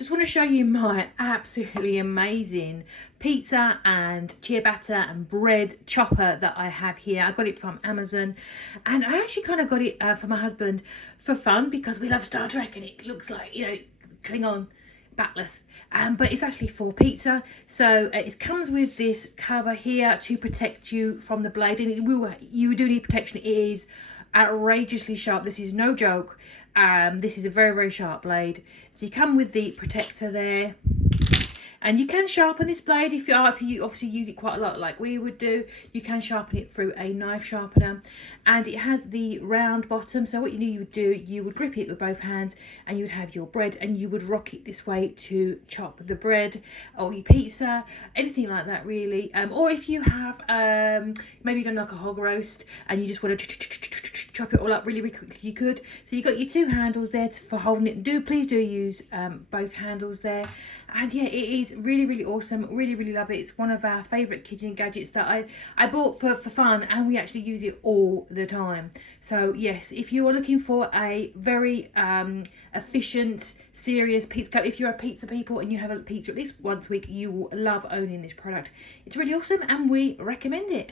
just want to show you my absolutely amazing pizza and ciabatta and bread chopper that I have here. I got it from Amazon, and I actually kind of got it for my husband for fun because we love Star Trek and it looks like, you know, Klingon bat'leth. But it's actually for pizza. So it comes with this cover here to protect you from the blade, and you do need protection. It is outrageously sharp. This is no joke. This is a very, very sharp blade. So you come with the protector there, and you can sharpen this blade if you obviously use it quite a lot like we would do. You can sharpen it through a knife sharpener, and it has the round bottom. So what you would do, you would grip it with both hands, and you would have your bread, and you would rock it this way to chop the bread or your pizza, anything like that really. Or if you have maybe you've done like a hog roast and you just want to chop it all up really, really quickly, you could. So you've got your two handles there for holding it. Please do use both handles there. And yeah, it is really, really awesome. Really, really love it. It's one of our favourite kitchen gadgets that I bought for fun, and we actually use it all the time. So yes, if you are looking for a very efficient, serious pizza cup, if you're a pizza people and you have a pizza at least once a week, you will love owning this product. It's really awesome and we recommend it.